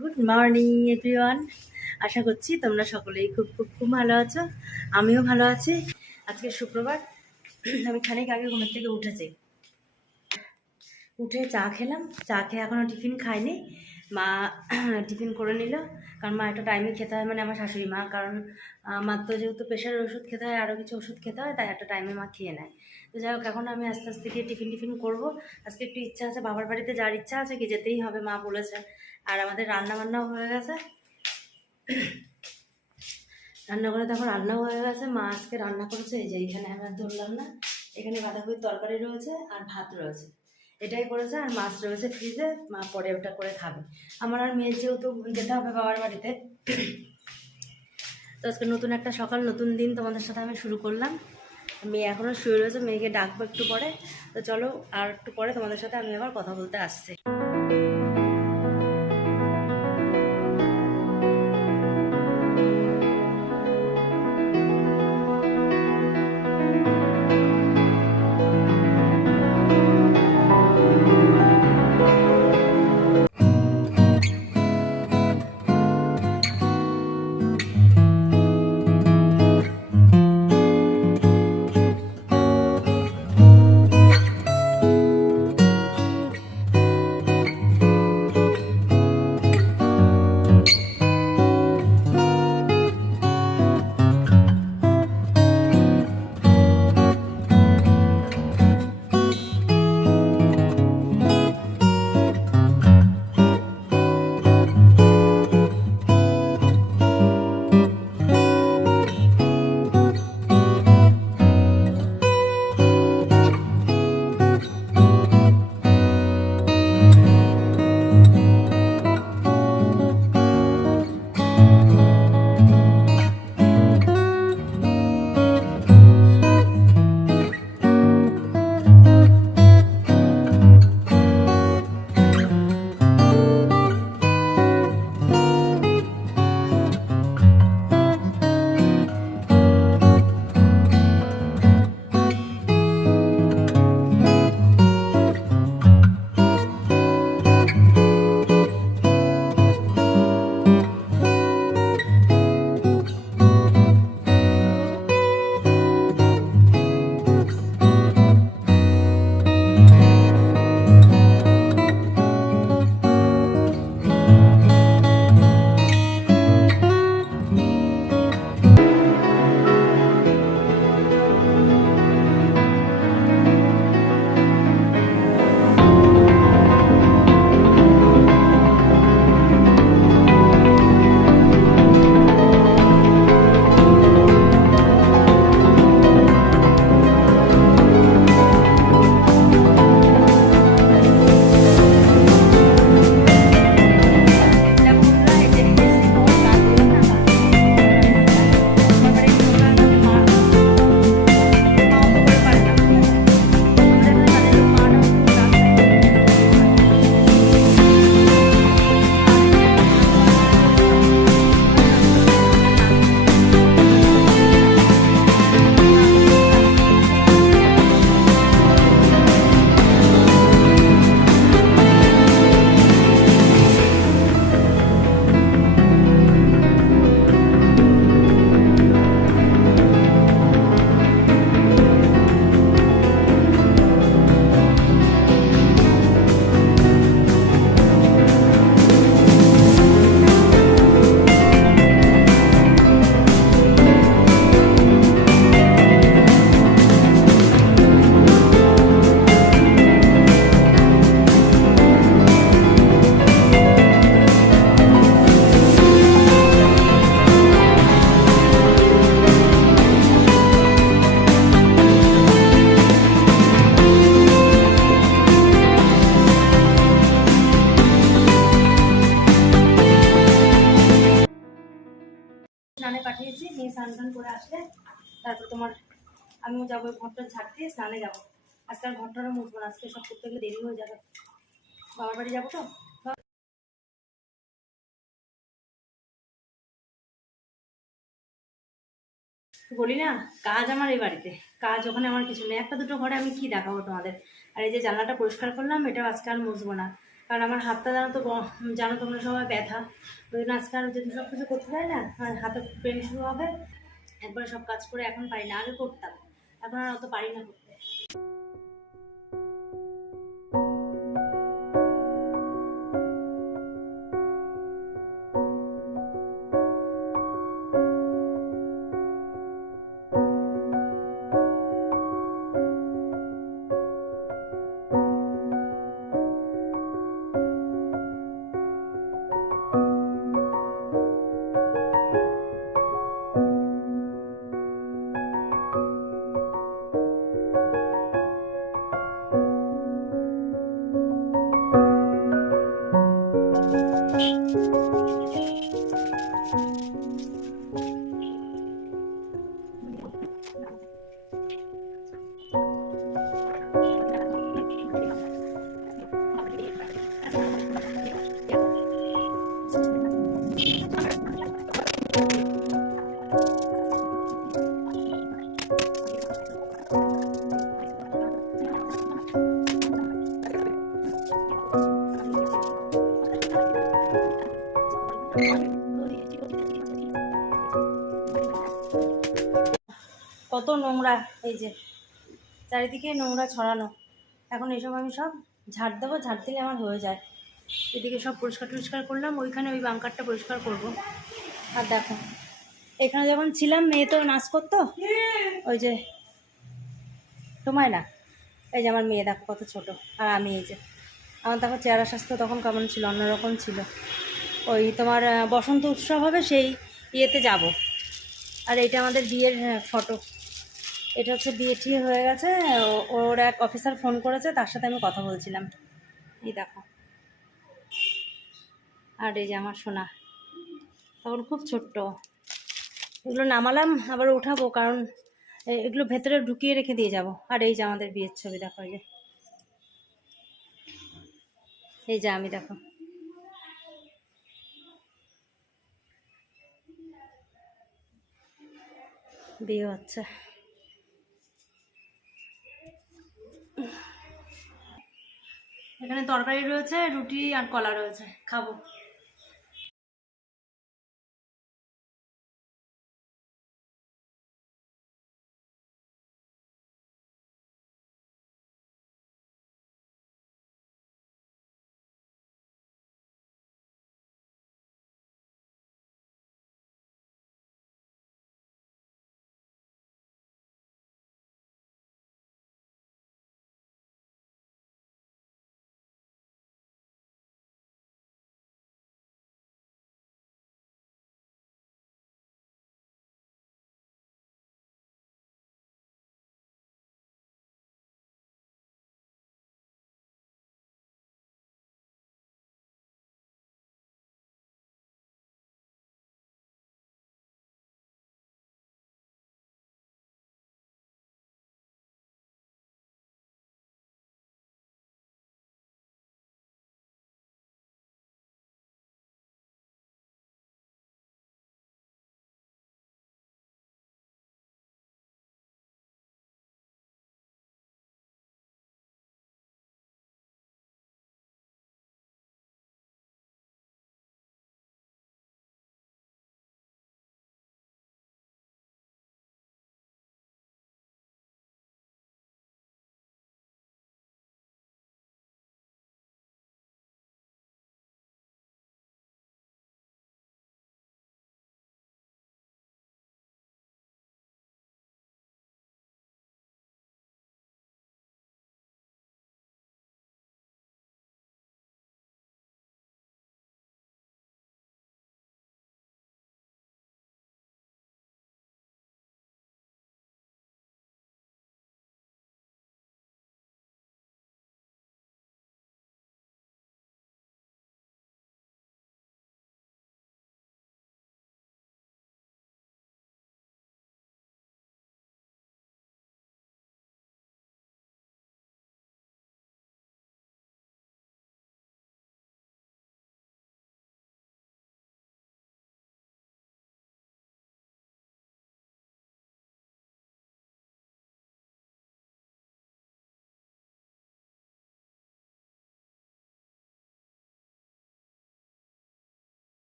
Good morning everyone. আশা করছি তোমরা সকলেই খুব খুব খুব ভালো আছো। আমিও ভালো আছি। আজকে শুক্রবার। আমি খানিক আগে ঘুমের থেকে উঠেছি, উঠে চা খেলাম। চা খেয়ে এখনও টিফিন খাইনি। মা টিফিন করে নিল, কারণ মা একটা টাইমে খেতে হয়, মানে আমার শাশুড়ি মা। কারণ মার তো যেহেতু প্রেশারের ওষুধ খেতে হয়, আরও কিছু ওষুধ খেতে হয়, তাই একটা টাইমে মা খেয়ে নেয়। তো যাই হোক, এখন আমি আস্তে আস্তে গিয়ে টিফিন করবো। আজকে একটু ইচ্ছা আছে, বাবার বাড়িতে যাওয়ার ইচ্ছা আছে, কি যেতেই হবে, মা বলেছে। আর আমাদের রান্না বান্নাও হয়ে গেছে, রান্নাঘরে তখন রান্নাও হয়ে গেছে। মা আজকে রান্না করেছে, এই যে এখানে আমি ধরলাম না, এখানে বাঁধাকপির তরকারি রয়েছে আর ভাত রয়েছে, এটাই করেছে। আর মাছ রয়েছে ফ্রিজে, মা পরে ওটা করে খাবে। আমার আর মেয়ের যেহেতু যেতে হবে বাবার বাড়িতে, তো আজকে নতুন একটা সকাল, নতুন দিন তোমাদের সাথে আমি শুরু করলাম। মেয়ে এখনও শুয়ে রয়েছে, মেয়েকে ডাকবো একটু পরে। তো চলো, আর একটু পরে তোমাদের সাথে আমি আবার কথা বলতে আসছি। স্নানে পাঠিয়েছি, মেয়ে স্নান টান করে আসলে তারপর তোমার আমিও যাবো, ঘরটা ঝাড় দিয়ে স্নানে যাবো। আজকে আর ঘরটারও মুছবো না, আজকে সব করতে গেলে দেরি হয়ে যাবে, বাবার বাড়ি যাবো তো। বলি না, কাজ আমার এই বাড়িতে, কাজ ওখানে আমার কিছু নেই। একটা দুটো ঘরে আমি কি দেখাবো তোমাদের। আর এই যে জানলাটা পরিষ্কার করলাম, এটাও আজকে আর মুছবো না। কারণ আমার হাতটা জানো তোমরা সবাই ব্যথা, ওই জন্য আজকে আর যদি সব কিছু করতে পারি না আর হাতে পেন শুরু হবে, একবারে সব কাজ করে এখন পারি না, আগে করতাম, এখন আর অত পারি না করতে। কত নোংরা, এই যে চারিদিকে নোংরা ছড়ানো, এখন এসব আমি সব ঝাড় দেবো, ঝাড় দিলে আমার হয়ে যায়। এদিকে সব পরিষ্কার টরিষ্কার করলাম, ওইখানে ওই বাঙ্কারটা পরিষ্কার করব। আর দেখো এখানে যখন ছিলাম মেয়ে তো নাচ করতো, ওই যে তোমায় না, এই যে আমার মেয়ে দেখো কত ছোট, আর আমি এই যে আমার দেখো চেহারা স্বাস্থ্য তখন কেমন ছিল, অন্যরকম ছিল। ওই তোমার বসন্ত উৎসব হবে সেই ইয়েতে যাব। আর এটা আমাদের বিয়ের ফটো, এটা হচ্ছে বিয়ে ঠিক হয়ে গেছে, ওর এক অফিসার ফোন করেছে, তার সাথে আমি কথা বলছিলাম, এই দেখো। আর এই যে আমার সোনা তখন খুব ছোট্ট, এগুলো নামালাম আবার উঠাবো, কারণ এগুলো ভেতরে ঢুকিয়ে রেখে দিয়ে যাব। আর এই যে আমাদের বিয়ের ছবি দেখো, এই যে আমি দেখো, বিয়ে হচ্ছে। এখানে তরকারি রয়েছে, রুটি আর কলা রয়েছে, খাবো।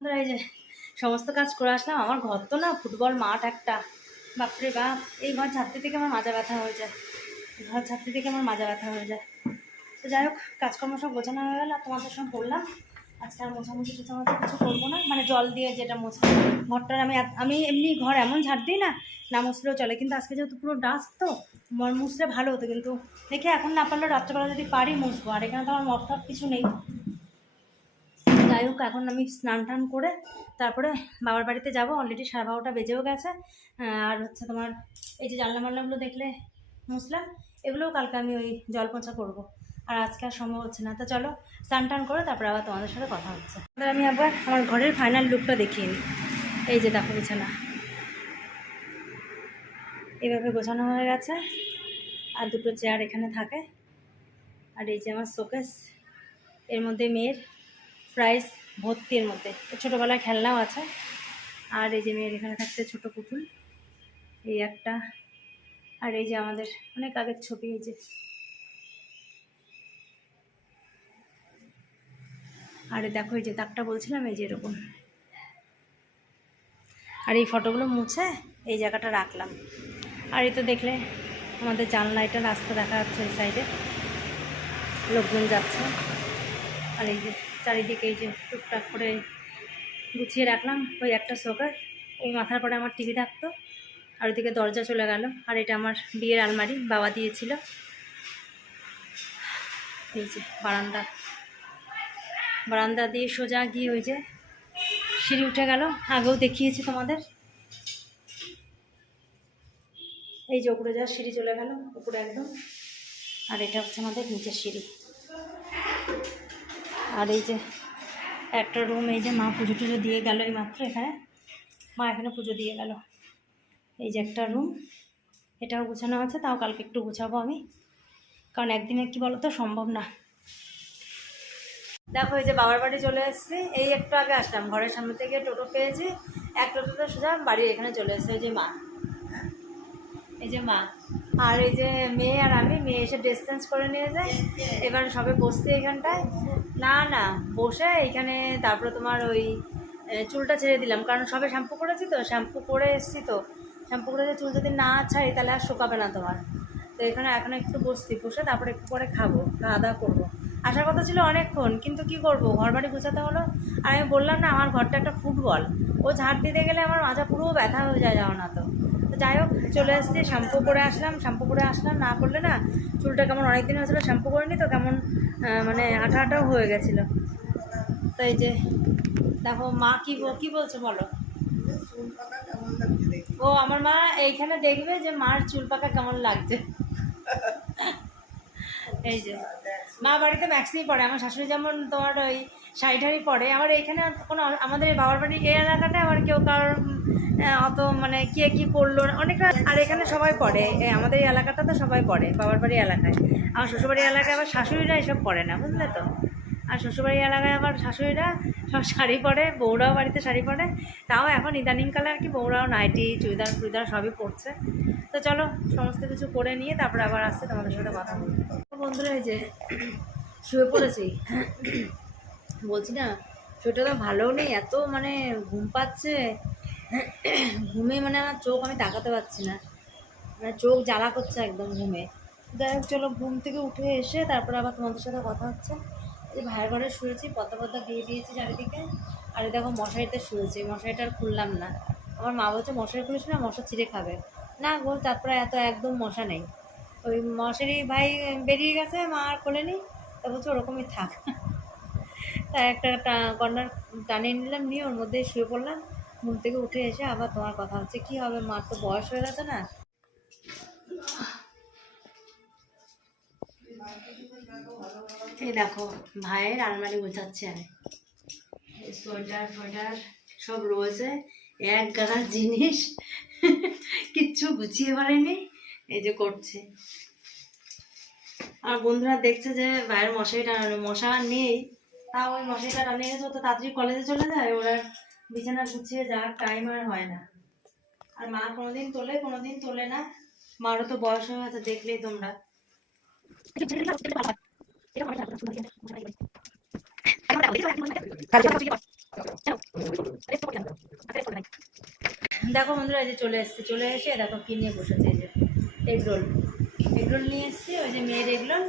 এই যে সমস্ত কাজ করে আসলাম। আমার ঘর তো না ফুটবল মাঠ একটা, বাপরে বাপ, এই ঘর ছাড়তে থেকে আমার মাজা ব্যথা হয়ে যায়, ঘর ছাড়তে থেকে আমার মাজা ব্যথা হয়ে যায়। তো যাই হোক, কাজকর্ম সব গোছানো হয়ে গেল, আর তোমাদের সঙ্গে বললাম আজকে আর মোছামুছি টোছামুছি কিছু করবো না, মানে জল দিয়ে যেটা মোছা ঘরটার আমি এমনি ঘর এমন ঝাড় দিই না, না মুছলেও চলে, কিন্তু আজকে যেহেতু পুরো ডাস্ট তো মুছলে ভালো হতো, কিন্তু দেখে এখন না পারলেও রাত্রেবেলা যদি পারি মুছবো, আর এখানে তো আমার মপ টপ কিছু নেই। যাই হোক, এখন আমি স্নান টান করে তারপরে বাবার বাড়িতে যাব, অলরেডি 12:30 বেজেও গেছে। আর হচ্ছে তোমার এই যে জানলা মাল্লাগুলো দেখলে মুছলাম, এগুলোও কালকে আমি ওই জল পোঁছা করবো, আর আজকে আর সম্ভব হচ্ছে না। তো চলো স্নান টান করে তারপরে আবার তোমাদের সাথে কথা হচ্ছে। আমি আবার আমার ঘরের ফাইনাল লুকটা দেখিয়ে নিই। এই যে দেখো বিছানা এইভাবে গোছানো হয়ে গেছে, আর দুটো চেয়ার এখানে থাকে, আর এই যে আমার শোকেস, এর মধ্যে মেয়ের প্রাইস ভর্তি, এর মধ্যে ছোটোবেলায় খেলনাও আছে, আর এই যে মেয়ের এখানে থাকছে ছোটো পুতুল, এই একটা, আর এই যে আমাদের অনেক আগের ছবি, এই যে, আরে দেখো এই যে দাগটা বলছিলাম, এই যে এরকম, আর এই ফটোগুলো মুছে এই জায়গাটা রাখলাম। আর এই তো দেখলে আমাদের জানলা, এটা রাস্তা দেখা যাচ্ছে, এই সাইডে লোকজন যাচ্ছে, আর এই যে চারিদিকে এই যে টুকটাক করে গুছিয়ে রাখলাম। ওই একটা শোকার, ওই মাথার পরে আমার টিভি থাকতো, আর ওইদিকে দরজা চলে গেল, আর এটা আমার বিয়ের আলমারি বাবা দিয়েছিল। এই যে বারান্দা দিয়ে সোজা গিয়ে ওই যে সিঁড়ি উঠে গেল, আগেও দেখিয়েছি তোমাদের। এই যে উপরে যা সিঁড়ি চলে গেল উপরে একদম, আর এটা হচ্ছে আমাদের নিচের সিঁড়ি। আর এই যে একটা রুম, এই যে মা পুজো টুজো দিয়ে গেল এই মাত্র, এখানে মা এখানে পুজো দিয়ে গেল। এই যে একটা রুম, এটাও গুছানো আছে, তাও কালকে একটু গুছাবো আমি, কারণ একদিনে কি বলো তো সম্ভব না। দেখো এই যে বাবার বাড়ি চলে এসেছি, এই একটু আগে আসলাম, ঘরের সামনে থেকে টোটো পেয়েছি, এক টোটোতে সোজা বাড়ি এখানে চলে এসেছে। এই যে মা, এই যে মা, আর এই যে মেয়ে আর আমি, মেয়ে এসে ড্রেস চেঞ্জ করে নিয়ে যায়, এবার সবে বসছি এখানটায়, না না বসে এইখানে, তারপরে তোমার ওই চুলটা ছেড়ে দিলাম, কারণ সবে শ্যাম্পু করেছি তো, শ্যাম্পু করে এসেছি তো, শ্যাম্পু করে চুল যদি না ছাড়ি তাহলে আর শুকাবে না তোমার। তো এখানে এখন একটু বসছি, বসে তারপরে একটু পরে খাবো, খাওয়া দাওয়া করবো। আসার কথা ছিল অনেকক্ষণ, কিন্তু কি করব, ঘর বাড়ি গুছাতে হলো, আর আমি বললাম না আমার ঘরটা একটা ফুটবল, ও ঝাড় দিতে গেলে আমার মাথা পুরো ব্যথা হয়ে যায়, যাও না তো। তো যাই হোক চলে আসছি, শ্যাম্পু করে আসলাম, না করলে না চুলটা কেমন, অনেকদিন হয়েছিল শ্যাম্পু করিনি তো, কেমন মানে আঠা আঠাও হয়ে গেছিলো। তো এই যে দেখো মা কি বলছো বলো। ও আমার মা এইখানে দেখবে যে মার চুল পাকা কেমন লাগছে। এই যে মা বাড়িতে ম্যাক্সিই পড়ে, আমার শাশুড়ি যেমন তোমার ওই শাড়ি ঠাড়ি পরে, আমার এইখানে কোনো, আমাদের বাবার বাড়ির এই এলাকাটা আমার কেউ কারোর অত মানে কে কী করলো অনেকটা, আর এখানে সবাই পড়ে, আমাদের এই এলাকাটা তো সবাই পড়ে বাবার বাড়ির এলাকায়। আমার শ্বশুরবাড়ির এলাকায় আবার শাশুড়িরা এসব পড়ে না, বুঝলে তো। আর শ্বশুরবাড়ির এলাকায় আবার শাশুড়িরা সব শাড়ি পরে, বউরাও বাড়িতে শাড়ি পরে, তাও এখন ইদানিংকালে আর কি বউরাও নাইটি চুড়িদার ফুড়িদার সবই পরছে। তো চলো সমস্ত কিছু করে নিয়ে তারপরে আবার আসছে তোমাদের সাথে কথা বলতে। বন্ধুরা এই যে শুয়ে পড়েছি, বলছি না শরীরটা তো ভালোও নেই, এত মানে ঘুম পাচ্ছে, ঘুমে মানে আমার চোখ আমি তাকাতে পারছি না, মানে চোখ জ্বালা করছে একদম ঘুমে। যাই হোক চলো ঘুম থেকে উঠে এসে তারপরে আবার তোমাদের সাথে কথা হচ্ছে। এই ভাইয়ের ঘরে শুয়েছি, পদ্মা দিয়ে দিয়েছি চারিদিকে, আর এই দেখো মশারিতে শুয়েছি, মশারিটা আর খুললাম না। আমার মা বলছে মশারি খুলিস না, মশা চিড়ে খাবে না গো, তারপরে এত একদম মশা নেই, ওই মশারি ভাই বেরিয়ে গেছে, মা আর খোলেনি, তা বলছে ওরকমই থাক। তাই একটা কর্নার টানিয়ে নিলাম, নিয়ে ওর মধ্যেই শুয়ে পড়লাম। ঘুম থেকে উঠে এসে আবার তোমার কথা হচ্ছে, কি হবে, মার তো বয়স হয়ে গেছে না। এই দেখো ভাইয়ের আলমারি গোছাচ্ছি আমি, সোয়েটার ফোয়েটার সব রয়েছে, এক গাদা জিনিস, কিচ্ছু গুছিয়ে পারেনি, এই যে করছে। আর বন্ধুরা দেখছে যে ভাইয়ের মশারিটা, মশা নেই, তাও ওই মশারিটা টানিয়ে গেছে, তো তাড়াতাড়ি কলেজে চলে যায়, ওরা বিছানা গুছিয়ে যাওয়ার টাইম আর হয় না। আর মা কোনোদিন তোলে না, মারও তো বয়স হয়ে গেছে, দেখলেই তোমরা। দেখো বন্ধুরা, এই যে চলে এসছে, চলে এসে দেখো কি নিয়ে বসেছে, এই যে এগরোল। এগরোল নিয়ে এসছি, ওই যে মেয়ের এগরোল।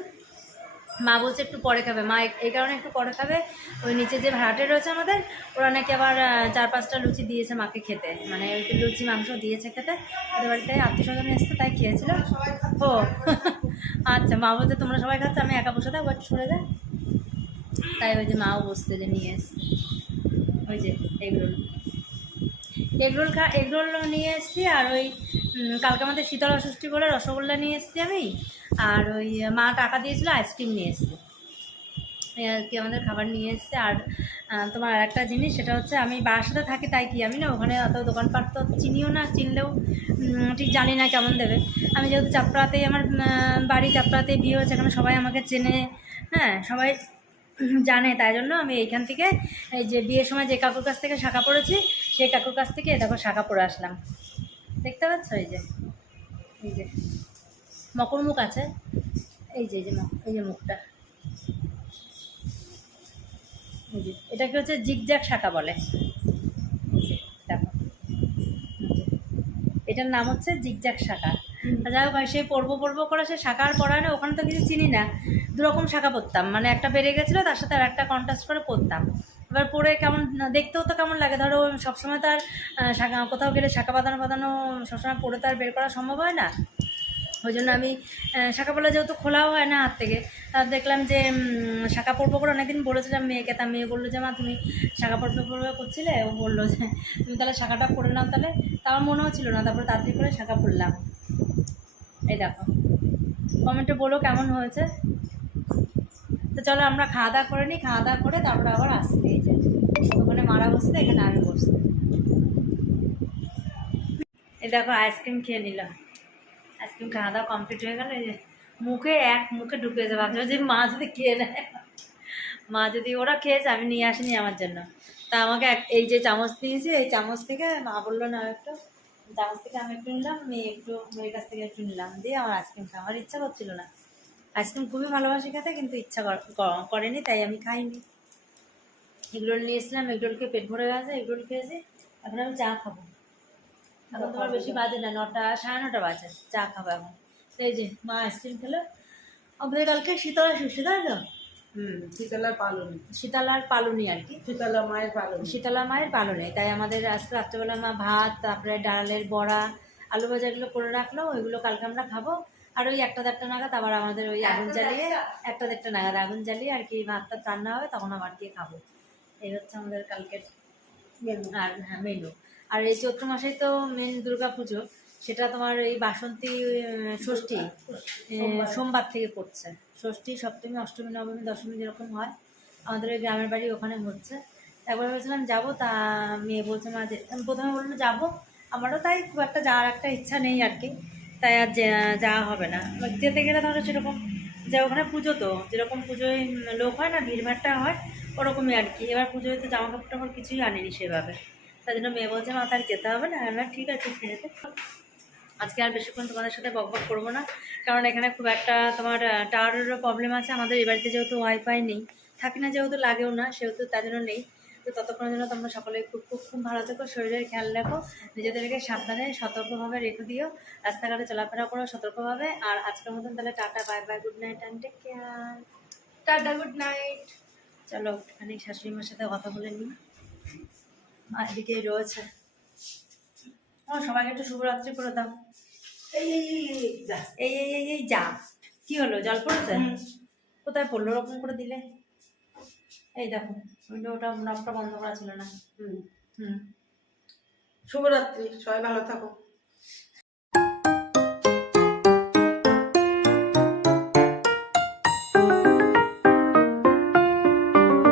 মা বলছে একটু পরে খাবে, মা এই কারণে একটু পরে খাবে, ওই নিচে যে ভাড়াটে রয়েছে আমাদের, ওরা নাকি আবার 4-5টা লুচি দিয়েছে মাকে খেতে, মানে ওই লুচি মাংস দিয়েছে খেতে, ওদের বাড়িতে আত্মীয় স্বজন এসছে, তাই খেয়েছিল। ও আচ্ছা, মা বলছে তোমরা সবাই খাচ্ছ, আমি একা বসে থাকবো, একটু সরে যায়, তাই ওই যে মাও বসতে যে নিয়ে এসছে ওই যে এগরোল। এগরোল নিয়ে এসেছি, আর ওই কালকে আমাদের শীতলা ষষ্ঠী বলে রসগোল্লা নিয়ে এসেছি আমি, আর ওই মা টাকা দিয়েছিল আইসক্রিম নিয়ে এসেছি, এই আর কি আমাদের খাবার নিয়ে এসছে। আর তোমার আর একটা জিনিস, সেটা হচ্ছে আমি বারাসাতে থাকি, তাই কি আমি না ওখানে অত দোকানপাট তো চিনিও না, চিনলেও ঠিক জানি না কেমন দেবে। আমি যেহেতু চাপড়াতেই আমার বাড়ি, চাপড়াতেই বিয়ে হয়েছে, এখানে সবাই আমাকে চেনে, হ্যাঁ সবাই জানে, তাই জন্য আমি এইখান থেকে এই যে বিয়ের সময় যে কাকুর কাছ থেকে শাখা পড়েছি, সেই কাকুর কাছ থেকে দেখো শাখা পরে আসলাম, দেখতে পাচ্ছ, এই যে মকর মুখ আছে, এই যে এই যে মুখটা, এই যে এটাকে হচ্ছে জিগজ্যাগ শাখা বলে, এই যে দেখো, এটার নাম হচ্ছে জিগজ্যাগ শাখা। যাই হোক, সেই পড়বো করে সে শাখা আর পড়ায় না, ওখানে তো কিছু চিনি না, দুরকম শাখা পড়তাম, মানে একটা বেড়ে গেছিলো, তার সাথে আর একটা কন্ট্রাস্ট করে পড়তাম। এবার পরে কেমন দেখতেও তো কেমন লাগে, ধরো সবসময় তো আর শাখা, কোথাও গেলে শাখা বাঁধানো সবসময় পরে তো আর বের করা সম্ভব হয় না, ওই জন্য আমি শাখা যেহেতু খোলাও হয় না হাত থেকে, তার দেখলাম যে শাখা পড়বো করে অনেকদিন বলেছিলাম মেয়েকে, তা মেয়ে বললো যে মা তুমি শাখা পড়বে করছিলে, ও বললো যে তুমি তাহলে শাখাটা পড়ে নাও তাহলে, তা আমার মনেও ছিল না, তারপরে তাড়াতাড়ি করে শাখা পড়লাম। এই দেখো, কমেন্টে বলো কেমন হয়েছে। তো চলো আমরা খাওয়া দাওয়া করে নিই, খাওয়া দাওয়া করে তারপরে আবার আসতে, এই যে ওখানে মারা বসতে, এখানে আমি বসতে। এই দেখো আইসক্রিম খেয়ে নিলাম, আইসক্রিম খাওয়া দাওয়া কমপ্লিট হয়ে গেল, এই যে মুখে ঢুকেছে, ভাবছো যে মা যদি খেয়ে নেয়, মা যদি, ওরা খেয়েছে, আমি নিয়ে আসিনি আমার জন্য, তা আমাকে এই যে চামচ দিয়েছি, এই চামচ থেকে মা বললো না একটু, চামচ থেকে আমি একটু নিলাম, মেয়ের কাছ থেকে একটু নিলাম, দিয়ে আমার আইসক্রিম খাওয়া আমার ইচ্ছা করছিল না, আইসক্রিম খুবই ভালোবাসি খেতে, কিন্তু ইচ্ছা করেনি, তাই আমি খাইনি। এগরোল নিয়ে এসলাম, এগরোলকে পেট ভরে গেছে, এগরোল খেয়েছি, এখন আমি চা খাবো, এখন তোমার বেশি বাজে না, 9টা 9:30 বাজে, চা খাবো এখন। এই যে মা আইসক্রিম খেলো, আমাদের কালকে শীতলা ষষ্ঠী, তাই তো? শীতলার পালুনি আর কি, শীতলা মায়ের পালনে, তাই আমাদের আজকে রাত্রেবেলা মা ভাত, তারপরে ডালের বড়া, আলু ভাজা এগুলো করে রাখলো, ওইগুলো কালকে আমরা খাবো। আর ওই 1-1:30 নাগাদ আবার আমাদের ওই আগুন জ্বালিয়ে, 1-1:30 নাগাদ আগুন জ্বালিয়ে আর কি ভাতটা রান্না হবে, তখন আবার দিয়ে খাবো। এই হচ্ছে আমাদের কালকের মেনু। আর হ্যাঁ, মেনু। আর এই চৈত্র মাসেই তো মেন দুর্গা পুজো, সেটা তোমার এই বাসন্তী ষষ্ঠী সোমবার থেকে পড়ছে, ষষ্ঠী, সপ্তমী, অষ্টমী, নবমী, দশমী যেরকম হয়, আমাদের ওই গ্রামের বাড়ি ওখানে হচ্ছে। একবার ভেবেছিলাম যাবো, তা মেয়ে বলছে মা যে, আমি প্রথমে বললাম যাবো, আমারও তাই খুব একটা যাওয়ার একটা ইচ্ছা নেই আর কি, তাই আর যাওয়া হবে না। যেতে গেলে ধরো সেরকম যে ওখানে পুজো, তো যেরকম পুজোয় লোক হয় না, ভিড়ভাড়টা হয়, ওরকমই আর কি। এবার পুজোয় তো জামা কাপড় টাপড় কিছুই আনিনি সেভাবে, তাই জন্য মেয়ে বলছে মা তার যেতে হবে না, আমরা ঠিক আছে ছেড়েতে। আজকে আর বেশিক্ষণ তোমাদের সাথে বকবক করবো না, কারণ এখানে খুব একটা তোমার টাওয়ারেরও প্রবলেম আছে, আমাদের এই বাড়িতে যেহেতু ওয়াইফাই নেই, থাকি না যেহেতু, লাগেও না সেহেতু, তার জন্য নেই। তো ততক্ষণের জন্য তোমরা সকলে খুব ভালো থেকো, শরীরের খেয়াল রাখো, নিজেদেরকে সাবধানে সতর্কভাবে রেখে দিও, রাস্তাঘাটে চলাফেরা করো সতর্কভাবে। আর আজকের মতন তাহলে tata, bye bye, good night and take care. Tata, good night. চলো একটুখানি শাশুড়ি মার সাথে কথা বলে নিই, এদিকেই রয়েছে। সবাইকে একটু শুভরাত্রি করে দাও। এই যা, কি হলো, জল পড়েছে? কোথায় পড়লো ওরকম করে দিলে? এই দেখো, ওটা নবটা বন্ধ করা ছিল না। শুভরাত্রি, সবাই ভালো থাকো।